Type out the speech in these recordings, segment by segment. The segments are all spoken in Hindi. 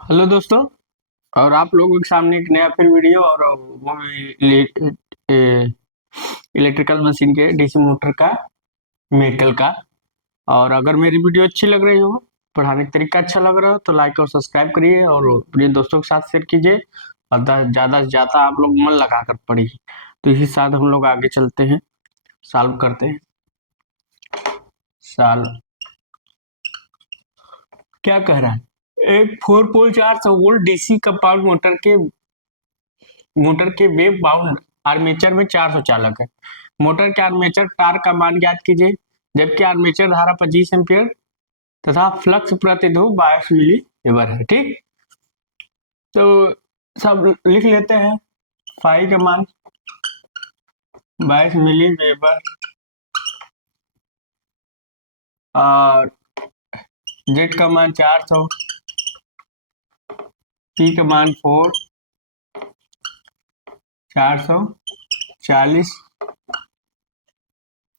हेलो दोस्तों। और आप लोगों के सामने एक नया फिर वीडियो और वो भी इलेक्ट्रिकल मशीन के डीसी मोटर का मेटल का। और अगर मेरी वीडियो अच्छी लग रही हो, पढ़ाने का तरीका अच्छा लग रहा हो तो लाइक और सब्सक्राइब करिए और अपने दोस्तों के साथ शेयर कीजिए। और ज़्यादा से ज़्यादा आप लोग मन लगा कर पढ़िए। तो इसी साथ हम लोग आगे चलते हैं, सॉल्व करते हैं। साल क्या कह रहा है? एक 4 पोल 400 वोल्ट डीसी कंपाउंड मोटर के वेव बाउंड आर्मेचर में 400 चालक है। मोटर के आर्मेचर टार्क का मान ज्ञात कीजिए, जबकि आर्मेचर धारा 25 एम्पियर तथा फ्लक्स प्रति ध्रुव 22 मिली वेबर है। ठीक, तो सब लिख लेते हैं। फाई का मान 22 मिली वेबर और जेड का मान 400, पी का मान 440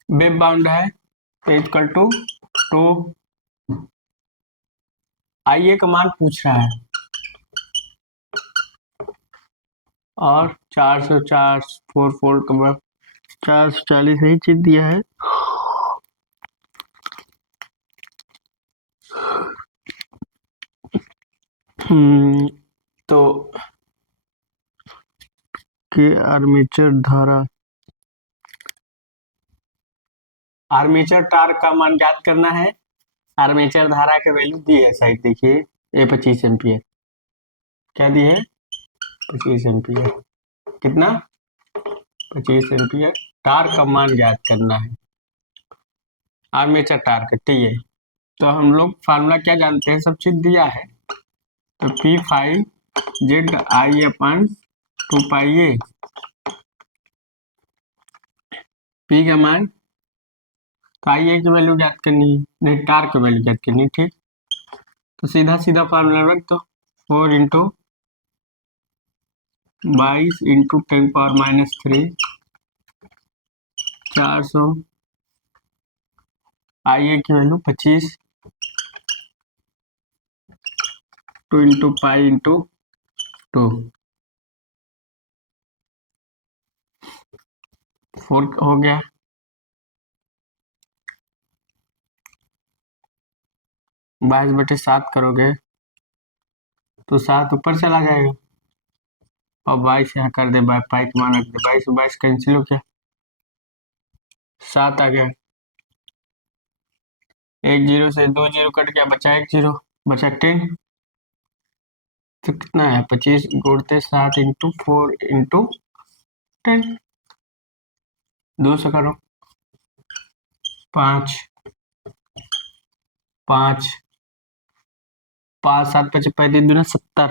वेब बाउंड है इक्वल टू 2। आइए का मान पूछ रहा है और 404 4 का 440 यही चीज दिया है। तो के आर्मेचर टार्क का मान ज्ञात करना है। आर्मेचर धारा के वैल्यू दी है, साइड देखिए। ए 25 एम्पियर क्या दी है? 25 एम्पियर। कितना? 25 एम्पियर। टार्क का मान ज्ञात करना है, आर्मेचर टार्क। ठीक है, तो हम लोग फार्मूला क्या जानते हैं, सब चीज दिया है। तो P five Z I upon 2 pi A. P का मान तो आई ए की वैल्यू ज्ञात करनी है, नहीं टार्क की वैल्यू ज्ञात करनी है। ठीक, तो सीधा सीधा फार्मूला रख दो। 4 × 22 × 10⁻³ 400। आई ए की वैल्यू 25, 2 × पाई × 2, 4 हो गया। बाईस बटे 7 करोगे तो 7 ऊपर चला जाएगा और 22 यहाँ कर दे, पाई का मान रख दे। 22 22 कैंसिल हो गया, 7 आ गया। एक जीरो से 2 जीरो कट गया, बचा 1 जीरो, बचा 10। तो कितना है? 25 गुणते 7 × 4 × 10। 2 से करो, 5 5 5 7 5 35 दूना 70,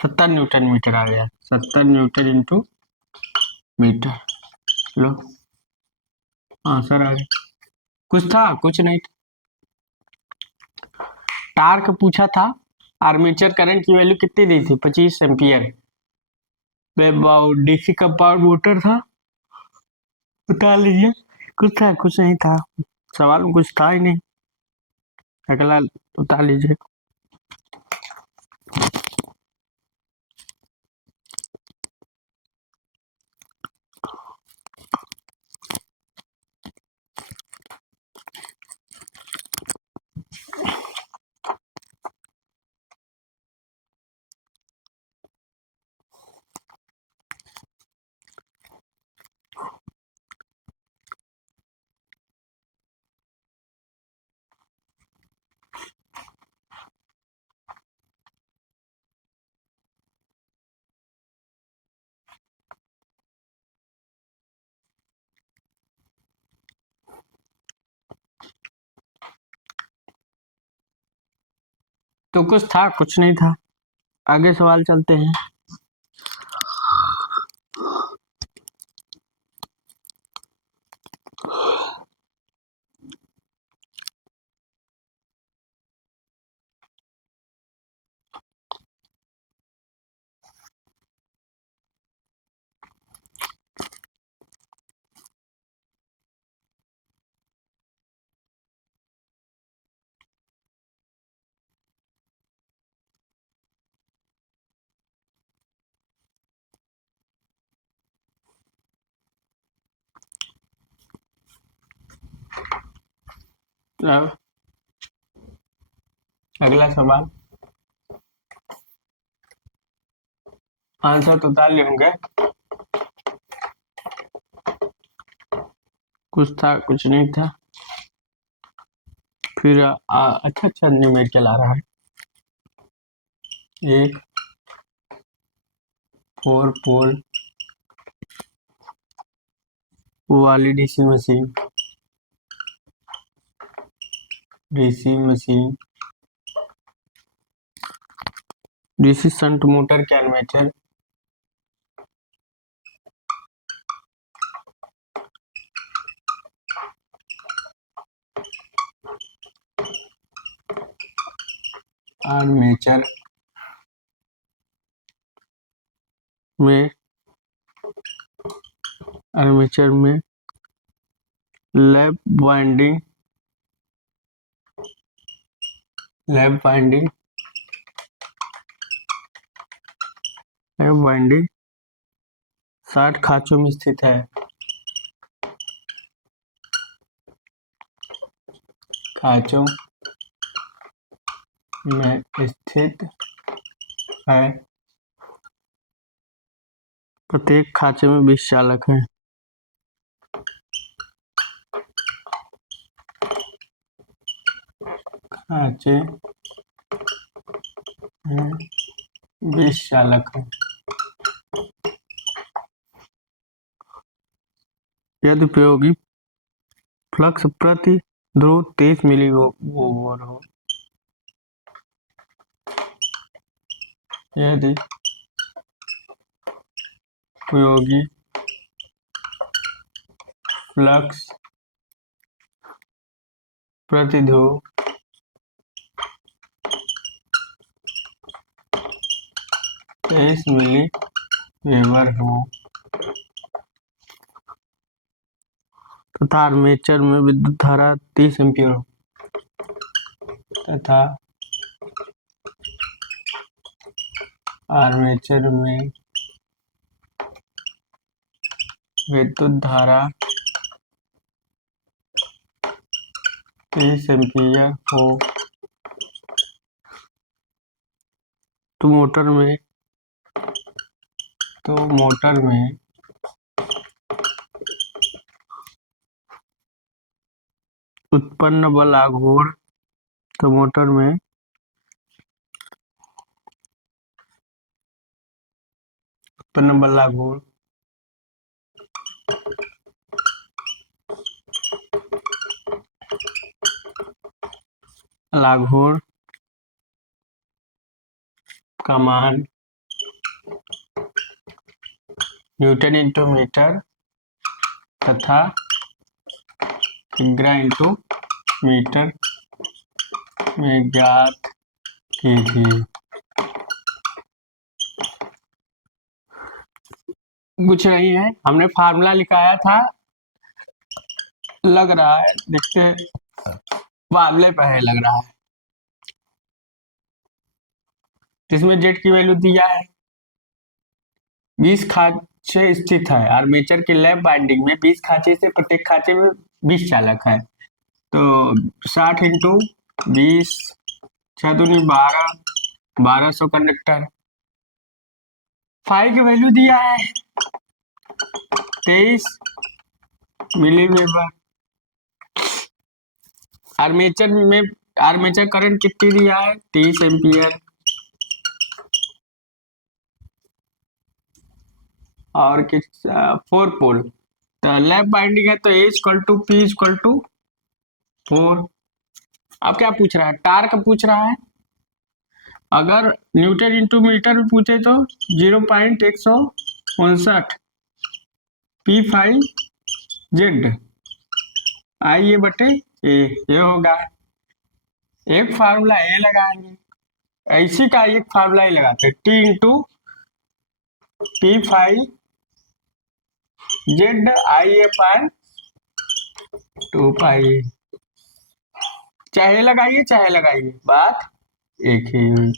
70 न्यूटन मीटर आ गया। 70 न्यूटन इंटू मीटर। लो आंसर आ गया। कुछ था? कुछ नहीं था। टार्क पूछा था, आर्मेचर करंट की वैल्यू कितनी दी थी? 25 एम्पियर। डीसी कंपाउंड मोटर था, बता लीजिए। कुछ था? कुछ नहीं था, सवाल में कुछ था ही नहीं। अगला बता लीजिए। तो कुछ था? कुछ नहीं था। आगे सवाल चलते हैं। अब अगला सवाल, आंसर तो डाल होंगे, कुछ था कुछ नहीं था। फिर अच्छा न्यूमेरिकल आ रहा है। एक 4 पोल वाली DC machine DC shunt motor के आर्मेचर में लैप वाइंडिंग 60 खांचों में स्थित है। खांचों में स्थित है। प्रत्येक खांचे में 20 चालक हैं। खांचे में 20 चालक हैं। यदि उपयोगी फ्लक्स प्रति ध्रुव 23 मिलीवोल्ट हो, यदि उपयोगी फ्लक्स प्रति ध्रुव 23 मिलीवेबर हो तथा आर्मेचर में विद्युत धारा 30 एम्पीयर हो, तथा आर्मेचर में विद्युत धारा 30 एम्पीयर हो, तो मोटर में उत्पन्न बल आघूर्ण का मान न्यूटन इंटू मीटर तथा ग्रा इंटू मीटर में ज्ञात कीजिए। कुछ नहीं है, हमने फार्मूला लिखाया था, लग रहा है, देखते हैं, फार्मूले पे है लग रहा है। इसमें जेड की वैल्यू दिया है, 20 खांचे स्थित है। आर्मेचर के लैप वाइंडिंग में 20 खांचे से प्रत्येक खांचे में 20 चालक है, तो 60 इंटू 20 6 दूनी 1200 कंडक्टर। फाई की वैल्यू दिया है 23 मिलीवेबर। आर्मेचर करंट कितनी दिया है 30 एम्पियर, और 4 पोल, तो लैप बाइंडिंग है तो A = P = 4। अब क्या पूछ रहा है, टार्क पूछ रहा है। अगर न्यूटन इंटू मीटर में पूछे तो 0.159 P5 Z IA/A ये होगा। एक फार्मूला ए लगाएंगे, ऐसी का एक फार्मूला ही लगाते, T into P5 Z IA/2π। चाहे लगाइए बात एक ही हुई।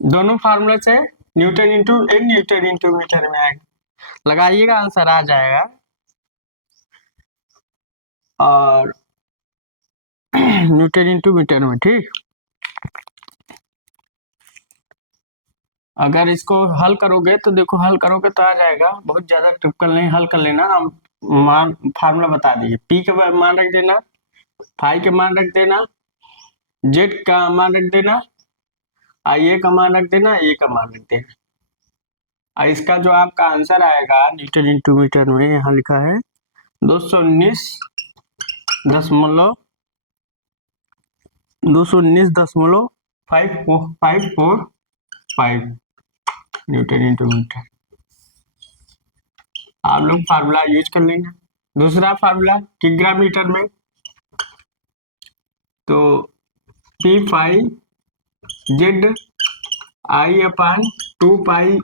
दोनों फार्मूले से न्यूटन इंटू मीटर में आएगा, लगाइएगा आंसर आ जाएगा। और न्यूटन इंटू मीटर में। ठीक, अगर इसको हल करोगे तो देखो, हल करोगे तो आ जाएगा, बहुत ज्यादा ट्रिपल नहीं, हल कर लेना। हम मान फार्मूला बता दिए, पी के मान रख देना, फाई के मान रख देना, जेड का मान रख देना, आई ए का मान रख देना, ए का मान रख देना। और इसका जो आपका आंसर आएगा न्यूटन इंटू मीटर में, यहाँ लिखा है 219 दशमलव 545 न्यूटन इंटू मीटर। आप लोग फार्मूला यूज कर लेंगे। दूसरा फार्मूला किग्रा मीटर में, तो P five Z I upon 2 pi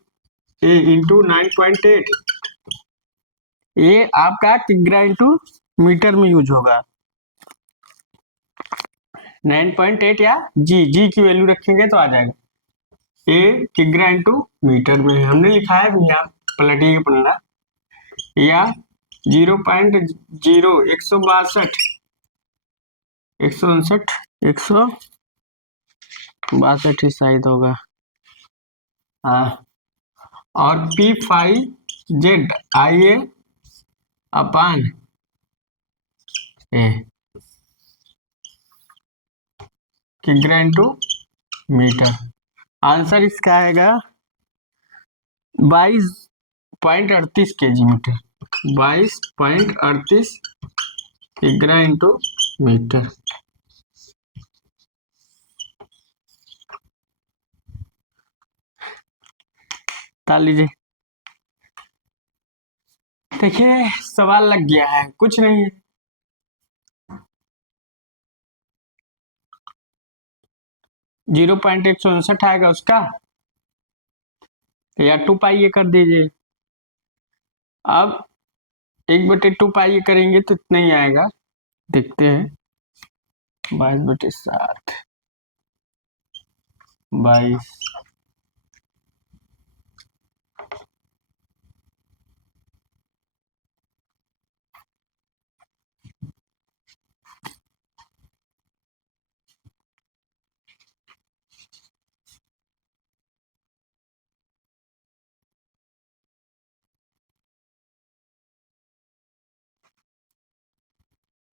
A into 9.8, ये आपका किग्रा इंटू मीटर में यूज होगा। 9.8 या जी की वैल्यू रखेंगे तो आ जाएगा। ए किग्रा इंटू मीटर में हमने लिखा है भी, आप पलटिए पढ़ना, या 0.0 162 ही शायद होगा, हाँ। और पी फाइव जेड आई ए अपान किग्रा इंटू मीटर। आंसर इसका आएगा 22.38 kg मीटर, 22.38 किग्रा इंटू मीटर। ताल लीजिए। देखिए सवाल लग गया है, कुछ नहीं है। जीरो 0.169 आएगा उसका, या 2 पाई ये कर दीजिए। अब 1/2 पाई ये करेंगे तो इतना ही आएगा, देखते हैं। 22/7 22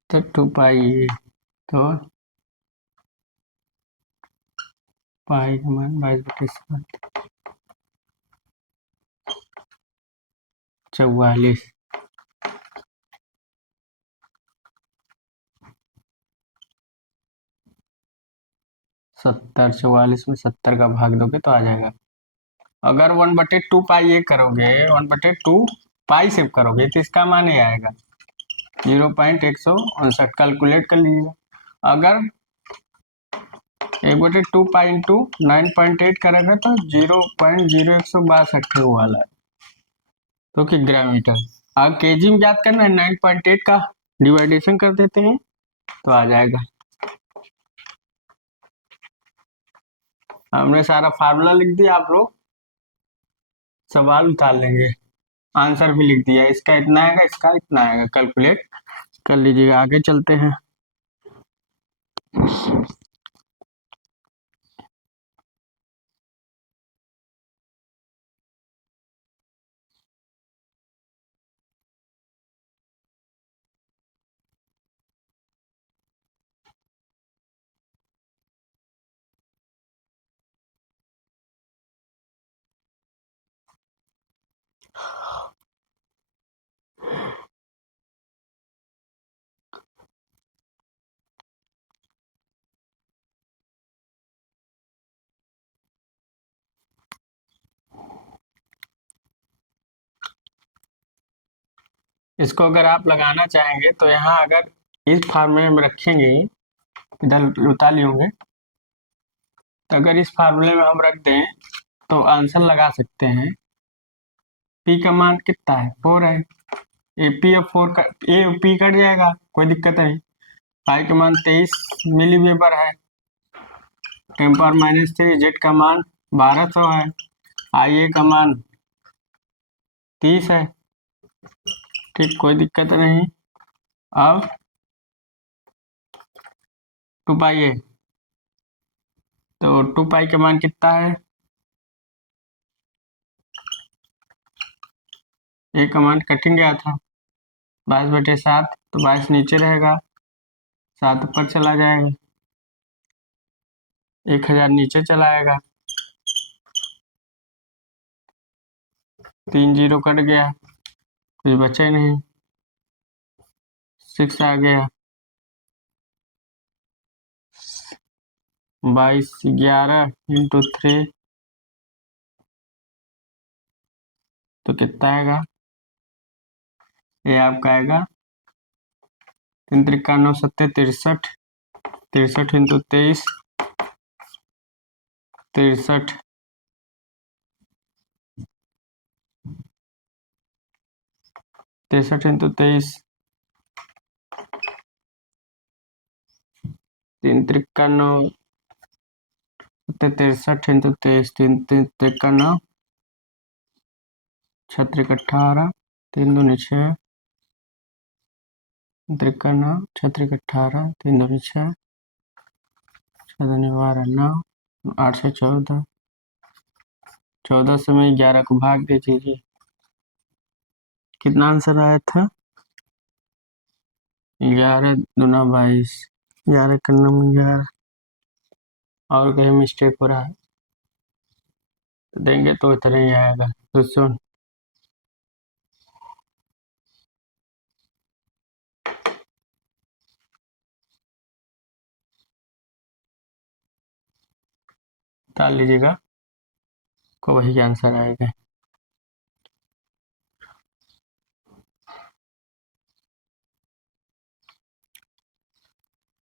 तो 2 पाई, तो पाई का मान 22/7 44। 70, 44 में 70 का भाग दोगे तो आ जाएगा। अगर 1/2 पाई ये करोगे, 1/2 पाई से करोगे तो इसका मान ये आएगा 0.159, कैलकुलेट कर लीजिएगा। अगर 1/2 पाई इंटू 9.8 करेगा तो 0.0162 वाला है, तो किग्रा मीटर। अब केजी में याद करना है, 9.8 का डिवाइडेशन कर देते हैं तो आ जाएगा। हमने सारा फार्मूला लिख दिया, आप लोग सवाल उतार लेंगे। आंसर भी लिख दिया, इसका इतना आएगा, इसका इतना आएगा, कैलकुलेट कर लीजिएगा। आगे चलते हैं। इसको अगर आप लगाना चाहेंगे तो यहाँ अगर इस फार्मूले में रखेंगे, इधर उतार लिए होंगे, तो अगर इस फार्मूले में हम रख दें तो आंसर लगा सकते हैं। पी का मान कितना है, 4 है, ए पी और 4 का ए पी कट जाएगा, कोई दिक्कत नहीं। फाई का मान 23 मिलीवेबर है, 10⁻³ जेड का मान 1200 है, आई ए का मान 30 है। ठीक, कोई दिक्कत नहीं। अब टू पाई है, तो टू पाई का मान कितना है? ये कमांड कटिंग गया था 22/7, तो 22 नीचे रहेगा, 7 ऊपर चला जाएगा, 1000 नीचे चला आएगा, 3 जीरो कट गया, कुछ बचा ही नहीं, 6 आ गया, 22 11 इंटू 3 तो कितना आएगा? ये आपका आएगा 3 त्रिका 9 सत्ते 63, 63 into 23 63, 63 into 23, 3 Trika 9 63 into 23, 3 Trika 9, 6 त्रिक 18, 3 दूनी 6, त्रिका 9, 6 त्रिक 18, 3 दूनी 6, 6 दूनी 12, 9, 8 से 14, 14 से मैं 11 को भाग दे दीजिए, कितना आंसर आया था? 11 दूना 22, 11 करना में 11, और कहीं मिस्टेक हो रहा है तो देंगे तो इतना ही आएगा। तो सुन, डाल लीजिएगा को वही आंसर आएगा।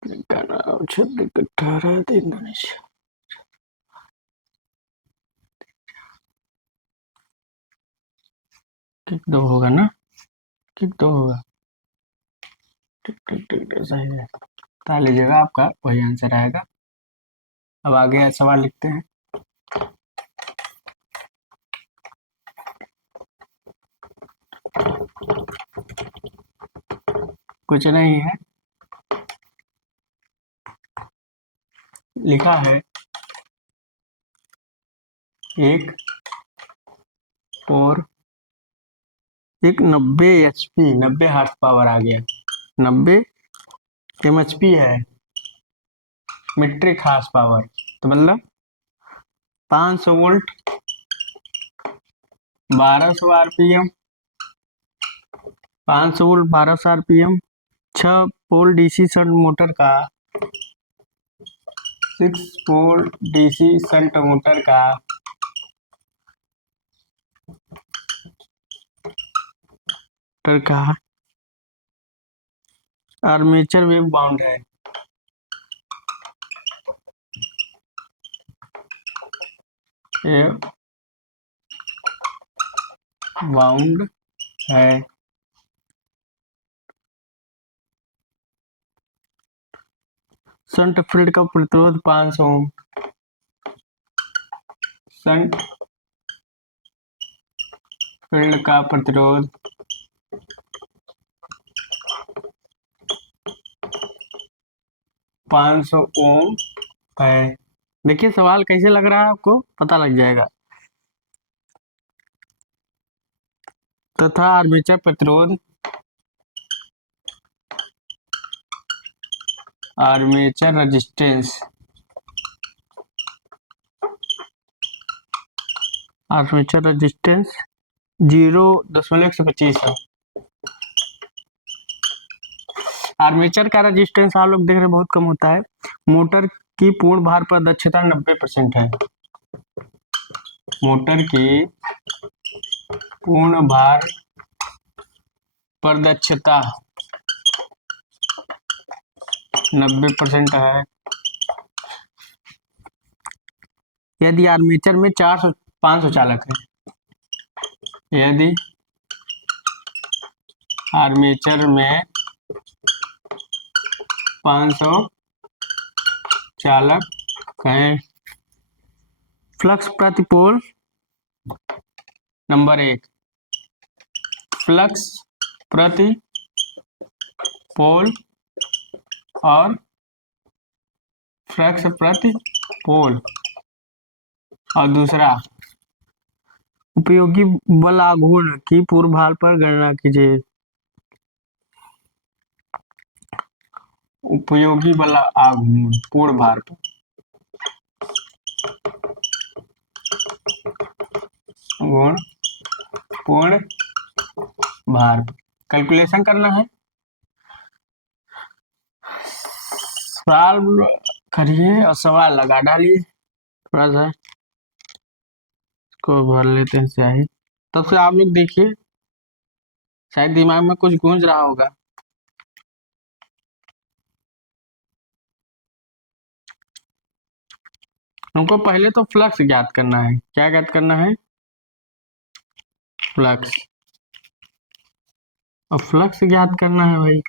कितना 18 3 दूनी 6, किक दो होगा ना, किक दो होगा, टिक टिक टिक टिक, सही है, डाल लीजिएगा आपका वही आंसर आएगा। अब आगे सवाल लिखते हैं। कुछ नहीं है, लिखा है एक और एक 90 HP 90 हार्स पावर आ गया, 90 MHP है, मीट्रिक हार्स पावर, तो मतलब 500 वोल्ट 1200 RPM, 500 वोल्ट 1200 RPM, 6 पोल DC शंट मोटर का 6 पोल DC शंट मोटर का आर्मेचर वेव बाउंड है, ये बाउंड है, शंट फील्ड का प्रतिरोध 500 ओम, शंट फील्ड का प्रतिरोध 500 ओम है। देखिए सवाल कैसे लग रहा है आपको पता लग जाएगा। तथा आर्मेचर प्रतिरोध आर्मेचर रेजिस्टेंस 0.125 है। आर्मेचर का रेजिस्टेंस आप लोग देख रहे हैं बहुत कम होता है। मोटर की पूर्ण भार पर दक्षता 90% है, मोटर की पूर्ण भार पर दक्षता 90% है। यदि आर्मेचर में 500 चालक है, यदि आर्मेचर में 500 चालक हैं, फ्लक्स प्रति पोल नंबर 1, फ्लक्स प्रति पोल और फ्लक्स प्रति पोल, और दूसरा उपयोगी बल आघूर्ण की पूर्व भार पर गणना कीजिए। उपयोगी बल आघूर्ण पूर्ण भार पर, गुण पूर्ण भार पर कैलकुलेशन करना है। सवाल करिए और सवाल लगा डालिए। थोड़ा सा इसको भर लेते हैं स्याही, तब से आप लोग देखिए शायद दिमाग में कुछ गूंज रहा होगा। हमको पहले तो फ्लक्स ज्ञात करना है। क्या ज्ञात करना है? फ्लक्स। और फ्लक्स ज्ञात करना है भाई,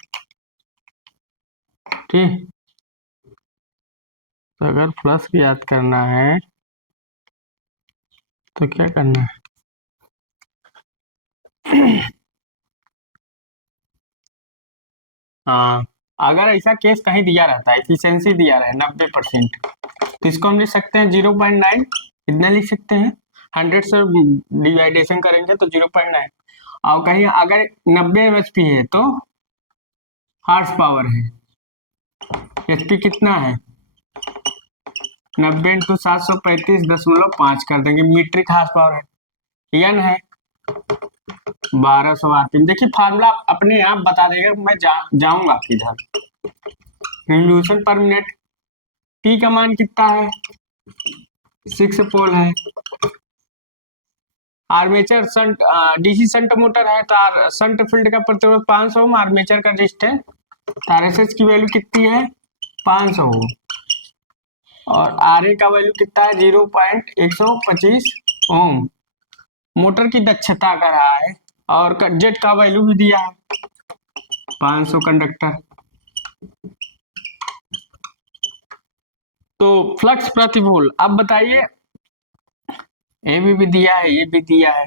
ठीक। तो अगर फ्लक्स ज्ञात करना है तो क्या करना है? हाँ, अगर ऐसा केस कहीं दिया रहता है, एफिशिएंसी दिया रहा है 90%, तो इसको हम लिख सकते हैं 0.9, इतना लिख सकते हैं। 100 से डिवाइडेशन करेंगे तो 0.9। और कहीं अगर 90 एचपी है तो हॉर्स पावर है। एचपी कितना है? 90 इंटू 735.5 कर देंगे, मीट्रिक हॉर्स पावर है। एन है 1200 आरपीएम। देखिए फार्मूला अपने आप बता देगा, मैं जाऊंगा किधर। रिवोल्यूशन पर मिनट, पी का मान कितना है? 6 पोल है। Armature shunt DC shunt motor है तो शंट फील्ड का प्रतिरोध 500 ओम, आर्मेचर का रेजिस्टेंस, तो आरएसएस की वैल्यू कितनी है? 500 ओम। और आरए का वैल्यू कितना है? 0.125 ओम। मोटर की दक्षता का रहा है, और जेट का वैल्यू भी दिया है 500 कंडक्टर। तो फ्लक्स प्रति पोल, अब बताइए, ए भी दिया है, ये भी दिया है।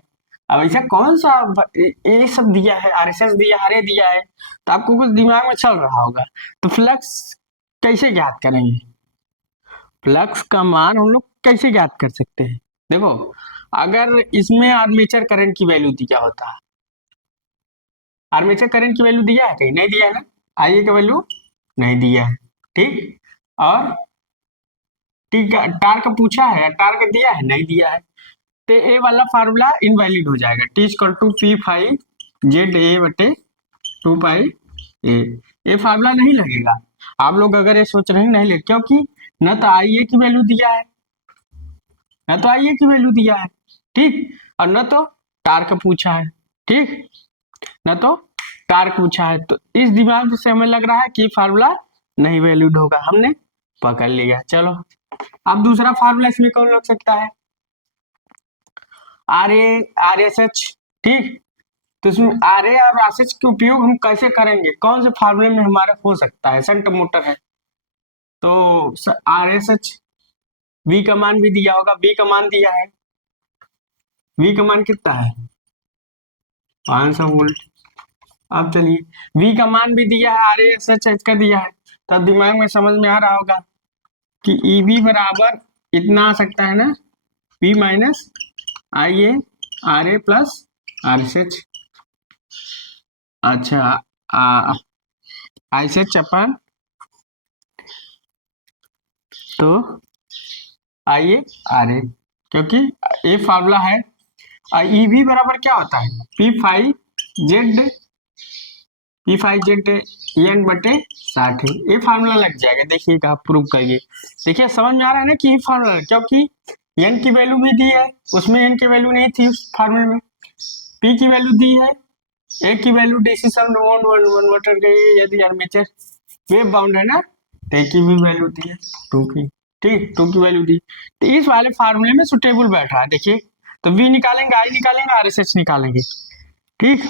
अब ऐसा कौन सा ये सब दिया है, आरएसएस दिया है, आरए दिया है, तो आपको कुछ दिमाग में चल रहा होगा। तो फ्लक्स कैसे ज्ञात करेंगे? फ्लक्स का मान हम लोग कैसे ज्ञात कर सकते हैं? देखो, अगर इसमें आर्मेचर करंट की वैल्यू दिया होता है, आर्मेचर करंट की वैल्यू दिया है कहीं? नहीं दिया है ना। आईए का वैल्यू नहीं दिया है, ठीक। और टी का टार्क पूछा है, टार्क दिया है? नहीं दिया है। तो ए वाला फार्मूला इनवैलिड हो जाएगा। T equal to P five Z A बटे 2 पाई ए। ये फार्मूला नहीं लगेगा। आप लोग अगर ये सोच रहे हैं नहीं लगे, क्योंकि न तो आई ए की वैल्यू दिया है, न तो आई ए की वैल्यू दिया है, ठीक, और न तो टार्क पूछा है, ठीक, न तो टार्क पूछा है। तो इस दिमाग से हमें लग रहा है कि फार्मूला नहीं वैलिड होगा, हमने पकड़ लिया। चलो, अब दूसरा फार्मूला इसमें कौन लग सकता है? R A R S H, ठीक। तो इसमें आर ए और आर एच के उपयोग हम कैसे करेंगे? कौन से फार्मूले में हमारा हो सकता है? शंट मोटर है तो आर एस एच, वी का मान भी दिया होगा, वी का मान दिया है, वी का मान कितना है? 500 वोल्ट। अब चलिए, वी का मान भी दिया है, आर एस एच का दिया है, तो दिमाग में समझ में आ रहा होगा कि ई वी बराबर इतना आ सकता है ना, V minus I A R A plus R S H. अच्छा, आई एस एच अपन, तो आई ए आर ए, क्योंकि ये फार्मूला है। ई वी बराबर क्या होता है? P5Z, P5Z एन बटे 60। ये फार्मूला लग जाएगा, देखिएगा आप प्रूव करिए। देखिए समझ में आ रहा है ना कि ये फार्मूला, क्योंकि एन की वैल्यू भी दी है, उसमें एन की वैल्यू नहीं थी उस फार्मूले में। पी की वैल्यू दी है, ए की वैल्यू डीसी सम मोटर के यदि आर्मेचर वेव बाउंड है ना, तो ए की भी वैल्यू दी है 2 की, ठीक, 2 की वैल्यू दी। तो इस वाले फार्मूले में सुटेबल बैठा है। देखिए, तो वी निकालेंगे, आई निकालेंगे, आर एस एच निकालेंगे, ठीक।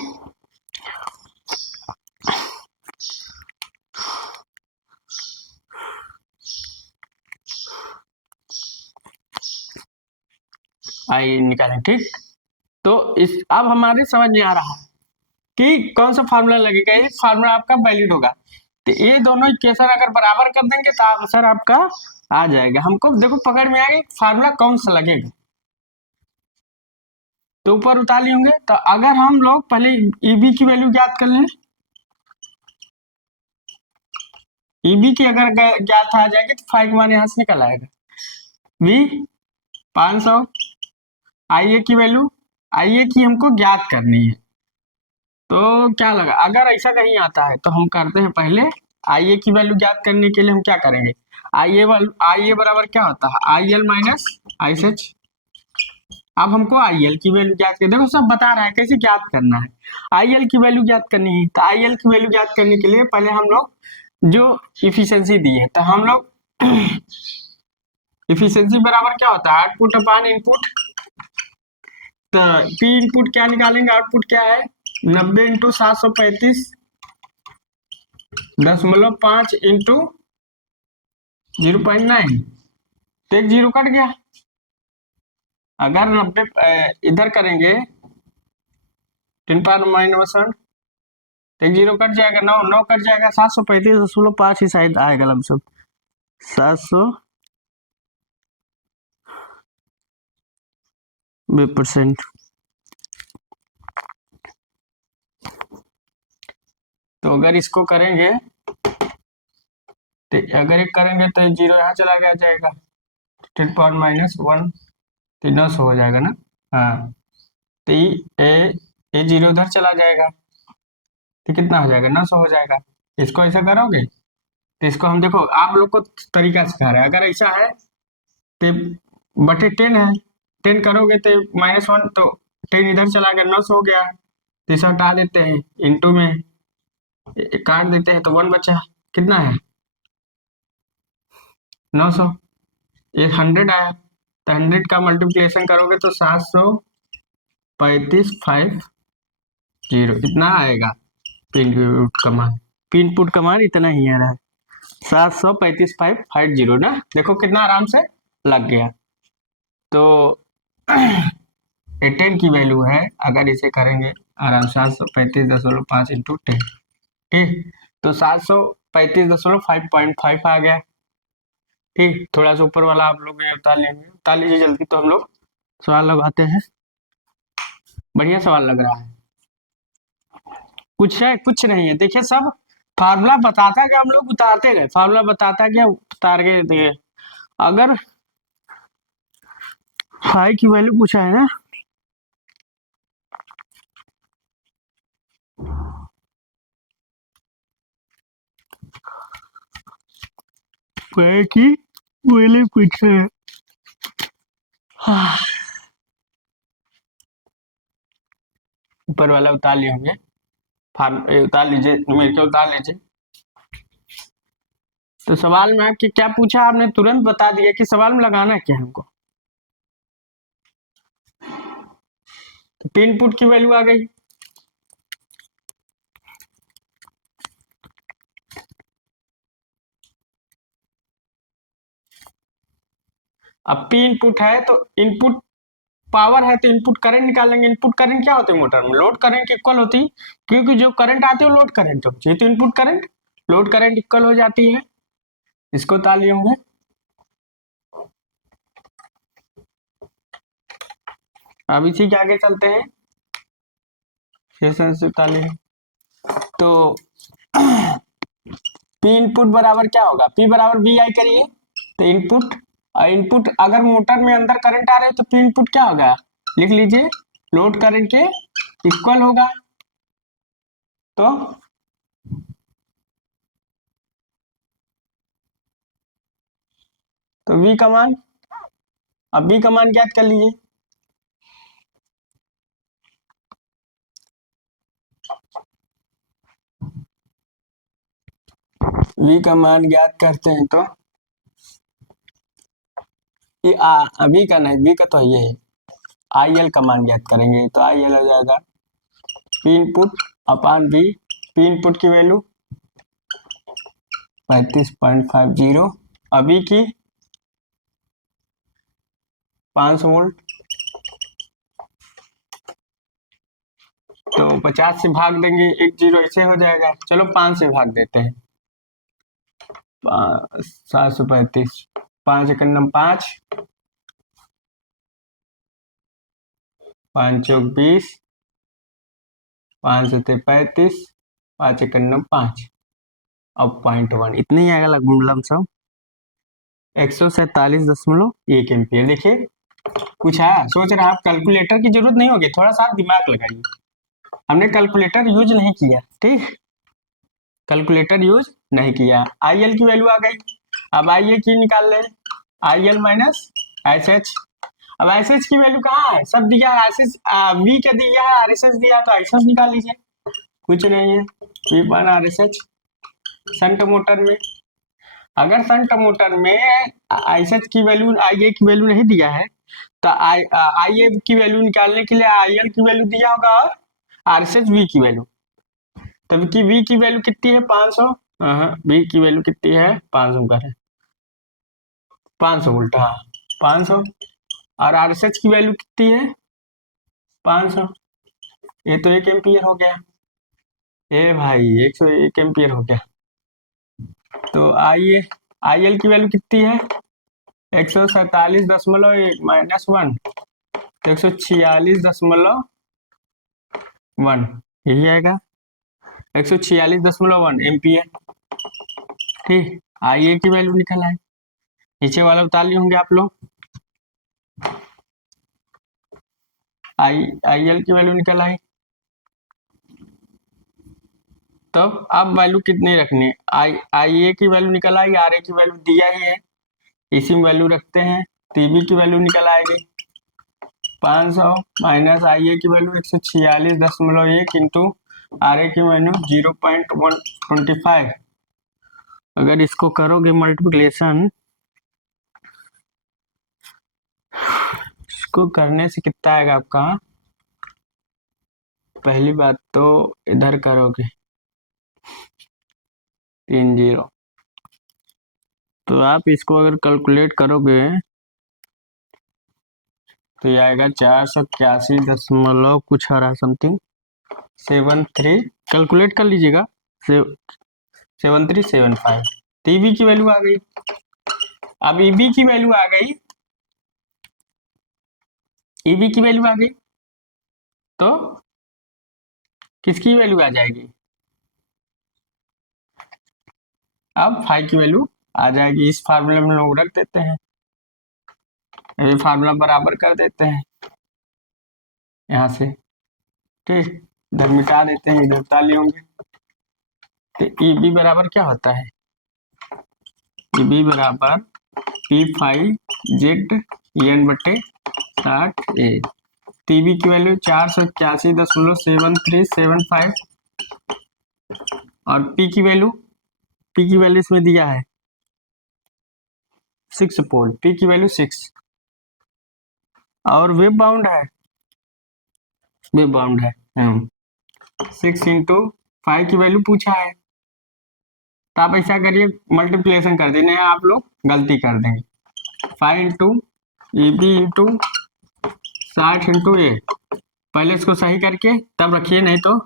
आई निकालें, ठीक। तो इस अब हमारे समझ में आ रहा है कि कौन सा फार्मूला लगेगा। ये फार्मूला आपका वैलिड होगा। तो ये दोनों इक्वेशन अगर बराबर कर देंगे तो आंसर आपका आ जाएगा। हमको देखो पकड़ में आएगा फार्मूला कौन सा लगेगा, तो ऊपर उतार लिए होंगे। तो अगर हम लोग पहले ईबी की वैल्यू ज्ञात कर लें, ईबी की अगर ज्ञात आ जाएगी तो 5 मान यहां से निकल आएगा। वी 500, आईए की वैल्यू, आईए की हमको ज्ञात करनी है। तो क्या लगा, अगर ऐसा कहीं आता है तो हम करते हैं पहले आईए की वैल्यू ज्ञात करने के लिए हम क्या करेंगे, आईए बराबर क्या होता है, I L minus I H. अब हमको आई एल की वैल्यू ज्ञात कर, देखो सब बता रहा है कैसे ज्ञात करना है। आई एल की वैल्यू ज्ञात करनी है, तो आई एल की वैल्यू ज्ञात करने के लिए पहले हम लोग जो इफिशियंसी दी है, तो हम लोग इफिशियंसी बराबर क्या होता है, आउटपुट अपान इनपुट। तो पी इनपुट क्या निकालेंगे, आउटपुट क्या है 90 इंटू 735.5 इंटू 0.9, तो एक जीरो कट गया। अगर 90 इधर करेंगे 10⁻⁻1, तो एक जीरो कट जाएगा, 9 9 कट जाएगा, 735.5 ही शायद आएगा लमसम 700%। तो अगर इसको करेंगे, तो अगर एक करेंगे तो जीरो यहाँ चला गया जाएगा, 10⁻⁻1, तो 900 हो जाएगा ना। हाँ, तो ये जीरो उधर चला जाएगा, तो कितना हो जाएगा 900 हो जाएगा। इसको ऐसा करोगे तो इसको हम देखो आप लोग को तरीका सिखा रहे हैं। अगर ऐसा है तो बटे 10 है, 10 करोगे तो -1, तो 10 इधर चला गया, 900 हो गया। तो इसे हटा देते हैं, इंटू में काट देते हैं, तो 1 बचा, कितना है 900। एक 100 आया, तो 100 का मल्टीप्लिकेशन करोगे तो 735.50 इतना आएगा। इनपुट का मान, इनपुट का मान इतना ही आ रहा है 735.50 ना। देखो कितना आराम से लग गया। तो 10 की वैल्यू है, अगर इसे करेंगे आराम 735.5 इंटू 10, ठीक, तो 735.5 आ गया। ठीक, थोड़ा सा ऊपर वाला आप लोग ये उतार लीजिए जल्दी, तो हम लोग सवाल लगाते हैं। बढ़िया सवाल लग रहा है, कुछ है कुछ नहीं है, देखिए सब फार्मूला बताता गया, हम लोग उतारते गए, फार्मूला बताता गया उतार के दिए। अगर फाई की वैल्यू पूछा है ना, फाई की वैल्यू पूछा है, ऊपर वाला उतार लिए होंगे, उतार लीजिए, मेरे को उतार लीजिए। तो सवाल में आपके क्या पूछा, आपने तुरंत बता दिया कि सवाल में लगाना क्या है हमको। तो पिन पुट की वैल्यू आ गई, अब पी इनपुट है तो इनपुट पावर है, तो इनपुट करंट निकालेंगे। इनपुट करंट क्या होती है मोटर में, लोड करंट इक्वल होती, क्योंकि जो करंट आती है वो लोड करंट होती है, तो input current load current equal हो जाती है। इसको ताली होंगे। अब इसी के आगे चलते हैं, शेषन से ताली। तो पी इनपुट बराबर क्या होगा, पी बराबर वी आई करिए, तो इनपुट इनपुट अगर मोटर में अंदर करंट आ रहे हैं तो पी इनपुट क्या होगा, लिख लीजिए लोड करंट के इक्वल होगा। तो वी का मान, अब वी का मान ज्ञात कर लीजिए। वी का मान ज्ञात करते हैं तो ये वी का नहीं, वी का तो ये है, आई एल का मान ज्ञात करेंगे, तो आई एल हो जाएगा P input upon V. P input की वैल्यू 35.50, अभी की 500 वोल्ट, तो 50 से भाग देंगे, एक जीरो ऐसे हो जाएगा, चलो 5 से भाग देते हैं, 735, 5 एकड़ 5, 5 चौक 20, 5 सत्ते 35, 5 एकड़ 5। अब 0.1 इतनी आएगा लमसम 147.1 एम्पियर। देखिए कुछ है, सोच रहे आप कैलकुलेटर की जरूरत नहीं होगी, थोड़ा सा दिमाग लगाइए। हमने कैलकुलेटर यूज नहीं किया, ठीक, कैलकुलेटर यूज नहीं किया। IL की वैल्यू आ गई, अब IA की निकाल ले, IL माइनस SH। अब SH की वैल्यू कहाँ है, सब दिया है, SH V का दिया है, RSH दिया है, तो RSH निकाल लीजिए, कुछ नहीं है, V1 RSH। शंट मोटर में, अगर शंट मोटर में SH की वैल्यू IA की वैल्यू नहीं दिया है, तो IA की वैल्यू निकालने के लिए IL की वैल्यू दिया होगा और RSH V की वैल्यू। तब की V की वैल्यू कितनी है, 500। V की वैल्यू कितनी है, 500 का है, 500 वोल्ट, हाँ 500। और RSH की वैल्यू कितनी है, 500। ये तो 1 एम्पियर हो गया, ए भाई 101 एम्पियर हो गया। तो IL की वैल्यू कितनी है, 147.1 तो 146.1 यही आएगा, 146.1 एम्पियर। ठीक, IA की वैल्यू निकल आए, नीचे वाला बता लिए होंगे आप लोग। IL की वैल्यू निकल आई, तब अब वैल्यू कितनी रखनी है, IA की वैल्यू निकल आई, RA की वैल्यू दिया ही है, इसी में वैल्यू रखते हैं। TB की वैल्यू निकल आएगी 500 माइनस IA की वैल्यू 146.1 इंटू RA की वैल्यू 0.125। अगर इसको करोगे मल्टीप्लिकेशन, इसको करने से कितना आएगा आपका, पहली बात तो इधर करोगे 3 0, तो आप इसको अगर कैलकुलेट करोगे तो ये आएगा 481 कुछ आ रहा समथिंग 73, कैलकुलेट कर लीजिएगा 7375। TB की वैल्यू आ गई। अब EB की वैल्यू आ गई, EB की वैल्यू आ गई तो किसकी वैल्यू आ जाएगी, अब फाई की वैल्यू आ जाएगी। इस फार्मूले में लोग रख देते हैं, ये फार्मूला बराबर कर देते हैं यहाँ से, ठीक, इधर मिटा देते हैं, इधर ताली होंगे। तो EB बराबर क्या होता है, EB बराबर P5ZN/60A। TB की वैल्यू 481.7375 और P की वैल्यू इसमें दिया है 6 पोल, P की वैल्यू 6 और वेब बाउंड है, 6 इंटू 5 की वैल्यू पूछा है, तो आप ऐसा करिए मल्टीप्लिकेशन कर देने हैं, आप लोग गलती कर देंगे। 5 into EB into 60 into A, पहले इसको सही करके तब रखिए, नहीं तो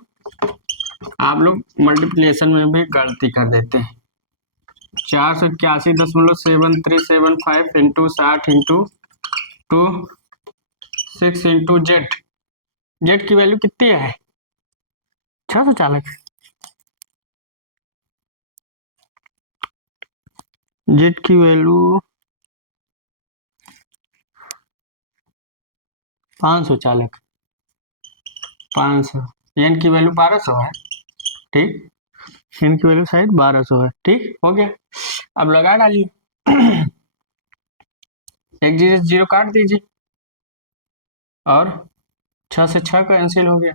आप लोग मल्टीप्लिकेशन में भी गलती कर देते हैं। 481.7375 इंटू 60 इंटू 2 6 इंटू जेड की वैल्यू कितनी है, 640। जेड की वैल्यू 540, 500, एन की वैल्यू 1200 है, ठीक, एन की वैल्यू शायद 1200 है, ठीक हो गया। अब लगा डालिए एक जीरो काट दीजिए और 6 से 6 कैंसिल हो गया,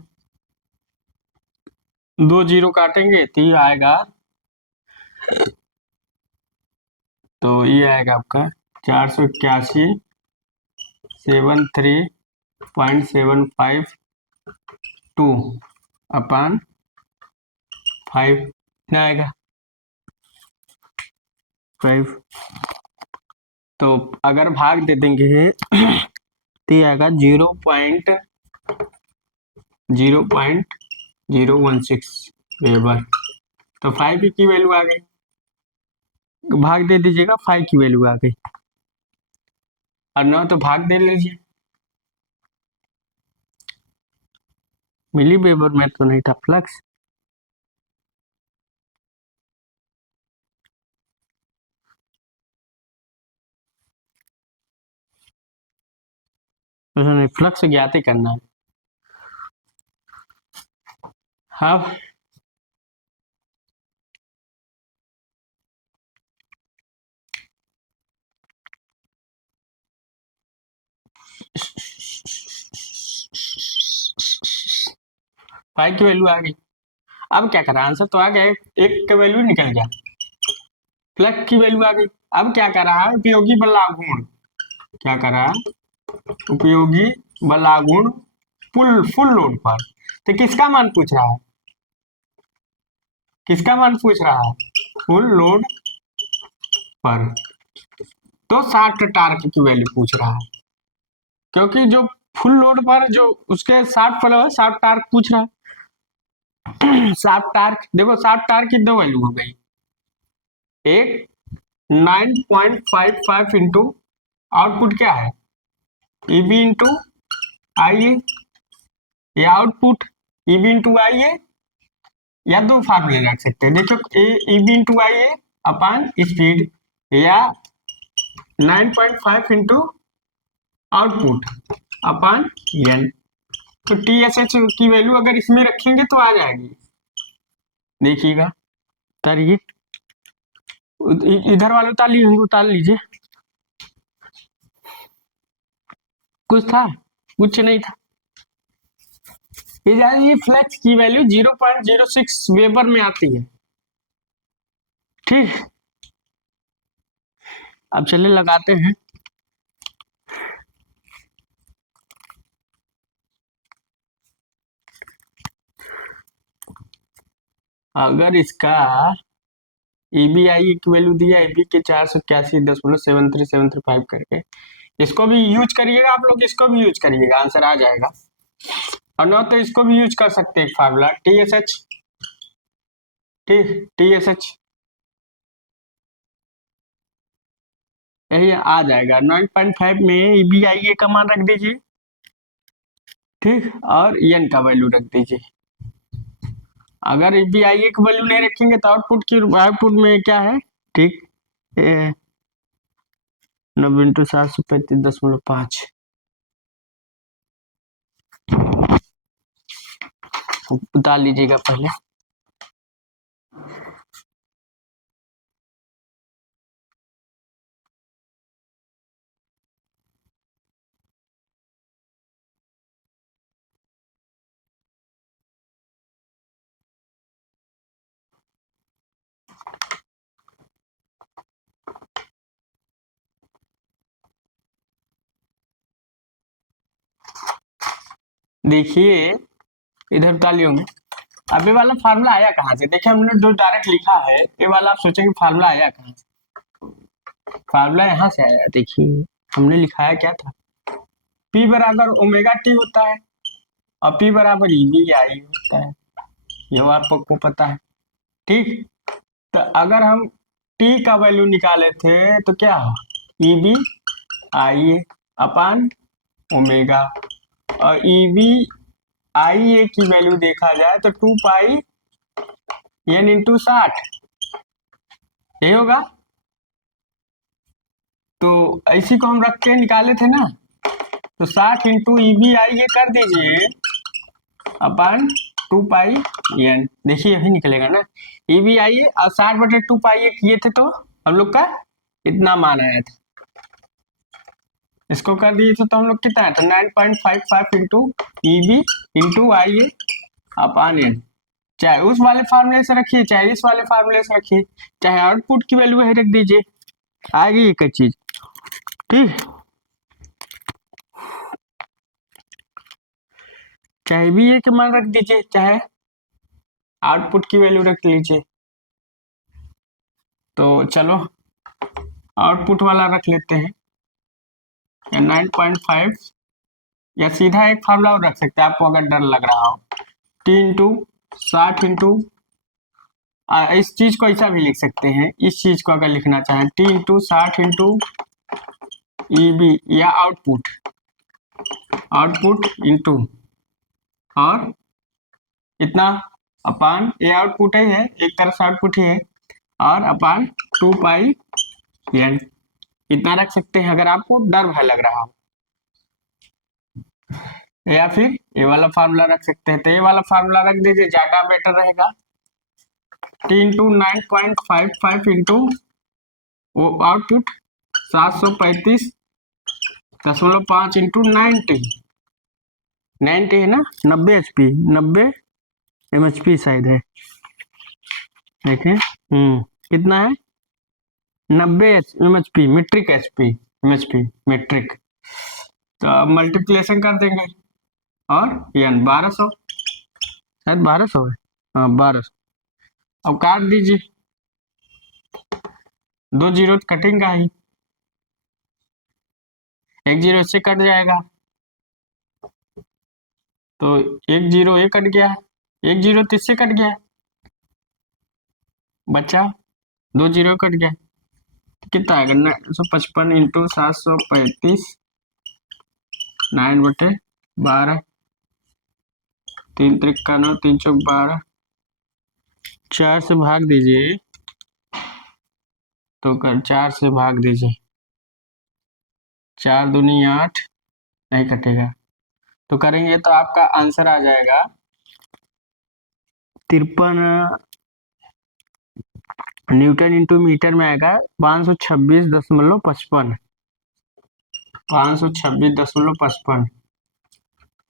2 0 काटेंगे तो ये आएगा, तो ये आएगा आपका 481.73.752 अपान 5 कितना आएगा 5। तो अगर भाग दे देंगे तो ये आएगा 0.016 वेबर, तो 5 की वैल्यू आ गई। भाग दे दीजिएगा, 5 की वैल्यू आ गई। और 9 तो भाग दे लीजिए, मिली वेबर में तो नहीं था फ्लक्स। उसने फ्लक्स ज्ञात ही करना है। हाँ, फाइव की वैल्यू आ गई। अब क्या करा, आंसर तो आ गया, एक का वैल्यू निकल गया, फ्लक्स की वैल्यू आ गई। अब क्या कर रहा है, उपयोगी बल आघूर्ण, क्या कर रहा है, उपयोगी बल आघूर्ण फुल लोड पर। तो किसका मान पूछ रहा है, किसका मान पूछ रहा है, फुल लोड पर। तो 60 टार्क की वैल्यू पूछ रहा है, क्योंकि जो फुल लोड पर जो उसके 60 पर 60 टार्क पूछ रहा है। 60 टार्क देखो, 60 टार्क की दो वैल्यू हो गई, एक 9.55 इंटू आउटपुट क्या है, ईबी इंटू आई ए, ये आउटपुट ईबी इंटू आई ए, या दो फार्मूले रख सकते हैं, देखो ईबी इंटू आई ए अपान स्पीड, या 9.5 इंटू आउटपुट अपान एन। तो टी एस एच की वैल्यू अगर इसमें रखेंगे तो आ जाएगी, देखिएगा उतारिए, इधर वाले उतार लीजिए, उतार लीजिए, कुछ था, कुछ नहीं था। ये फ्लक्स की वैल्यू 0.06 वेबर में आती है, ठीक। अब चलिए लगाते हैं। अगर इसका ईबीआई की वैल्यू दी है, ईबी के 481.7375 करके, इसको भी यूज करिएगा आप लोग, इसको भी यूज करिएगा, आंसर आ जाएगा। और न तो इसको भी यूज कर सकते हैं, एक formula T S H, T S H, यही आ जाएगा। 9.5 में ईबीआई का मान रख दीजिए, ठीक, और एन का वैल्यू रख दीजिए। अगर ईबीआई की वैल्यू नहीं रखेंगे तो आउटपुट में क्या है, ठीक, 90 इंटू 735.5 उतार लीजिएगा पहले। देखिए इधर उतार लिए होंगे। अब ये वाला फार्मूला आया कहाँ से, देखिए हमने जो डायरेक्ट लिखा है ये वाला, आप सोचेंगे फार्मूला आया कहाँ से, फार्मूला यहाँ से आया। देखिए हमने लिखाया क्या था, P बराबर ओमेगा टी होता है और P बराबर ईबी आई होता है, ये आपको पता है, ठीक। तो अगर हम T का वैल्यू निकाले थे तो क्या हो, ईबी आई अपान ओमेगा, और ईबी आई ए की वैल्यू देखा जाए तो 2 पाई एन इंटू 60, यही होगा। तो इसी को हम रख के निकाले थे ना, तो 60 इंटू ईबी आई ए कर दीजिए अपन 2 पाई एन, देखिए यही निकलेगा ना, ईबी आई ए और 60/2 पाई ए किए थे तो हम लोग का इतना मान आया था, इसको कर दिए थे तो हम लोग कितना है, तो 9.55 इंटू ईबी इंटू आई ए अपान एन। चाहे उस वाले फार्मूले से रखिए, चाहे इस वाले फार्मूले से रखिए, चाहे आउटपुट की वैल्यू वही रख दीजिए, आएगी एक चीज, ठीक। चाहे भी ये के मान रख दीजिए, चाहे आउटपुट की वैल्यू रख लीजिए। तो चलो आउटपुट वाला रख लेते हैं, 9.5, या सीधा एक फार्मूला और रख सकते हैं आपको अगर डर लग रहा हो, टी इंटू 60 इंटू इस चीज को ऐसा भी लिख सकते हैं, इस चीज को अगर लिखना चाहें टी इंटू 60 इंटू ईबी या आउटपुट इंटू और इतना अपान ये आउटपुट ही है, एक तरफ से आउटपुट ही है, और अपान 2 पाई एन इतना रख सकते हैं अगर आपको डर भय लग रहा हो। या फिर ये वाला फार्मूला रख सकते हैं, तो ये वाला फार्मूला रख दीजिए, ज्यादा बेटर रहेगा। T into 9.55 into output 735.5 into 90 है ना, 90 HP, 90 MHP शायद है, देखें कितना है 90 MHP मीट्रिक MHP मीट्रिक। तो अब मल्टीप्लिकेशन कर देंगे और एन 1200, शायद 1200 है, हाँ 1200। अब काट दीजिए, 2 जीरो कटेंगे ही, 1 जीरो इससे कट जाएगा, तो 1 जीरो ये कट गया, 1 जीरो तो इससे कट गया, बचा 2 जीरो कट गया, तो कितना आएगा 955 इंटू 735 9/12, 3 त्रिका 9, 3 चौक 12, 4 से भाग दीजिए, तो कर 4 से भाग दीजिए, 4 दूनी 8, नहीं कटेगा, तो करेंगे तो आपका आंसर आ जाएगा 53 न्यूटन इंटू मीटर में आएगा 526.55 526.55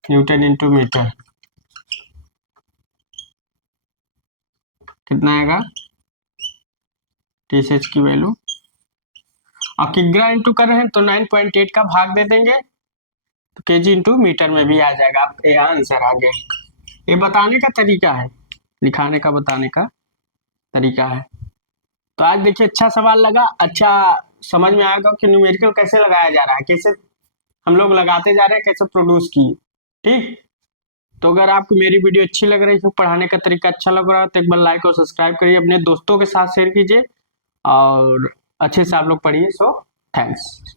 न्यूटन इंटू मीटर, कितना आएगा TSH की वैल्यू। और किग्रा इंटू कर रहे हैं तो 9.8 का भाग दे देंगे, तो केजी इंटू मीटर में भी आ जाएगा, आपका आंसर आ गया। ये बताने का तरीका है, लिखाने का बताने का तरीका है। तो आज देखिए अच्छा सवाल लगा, अच्छा समझ में आएगा कि न्यूमेरिकल कैसे लगाया जा रहा है, कैसे हम लोग लगाते जा रहे हैं, कैसे प्रोड्यूस किए। ठीक, तो अगर आपको मेरी वीडियो अच्छी लग रही है, पढ़ाने का तरीका अच्छा लग रहा है, तो एक बार लाइक और सब्सक्राइब करिए, अपने दोस्तों के साथ शेयर कीजिए और अच्छे से आप लोग पढ़िए। So thanks.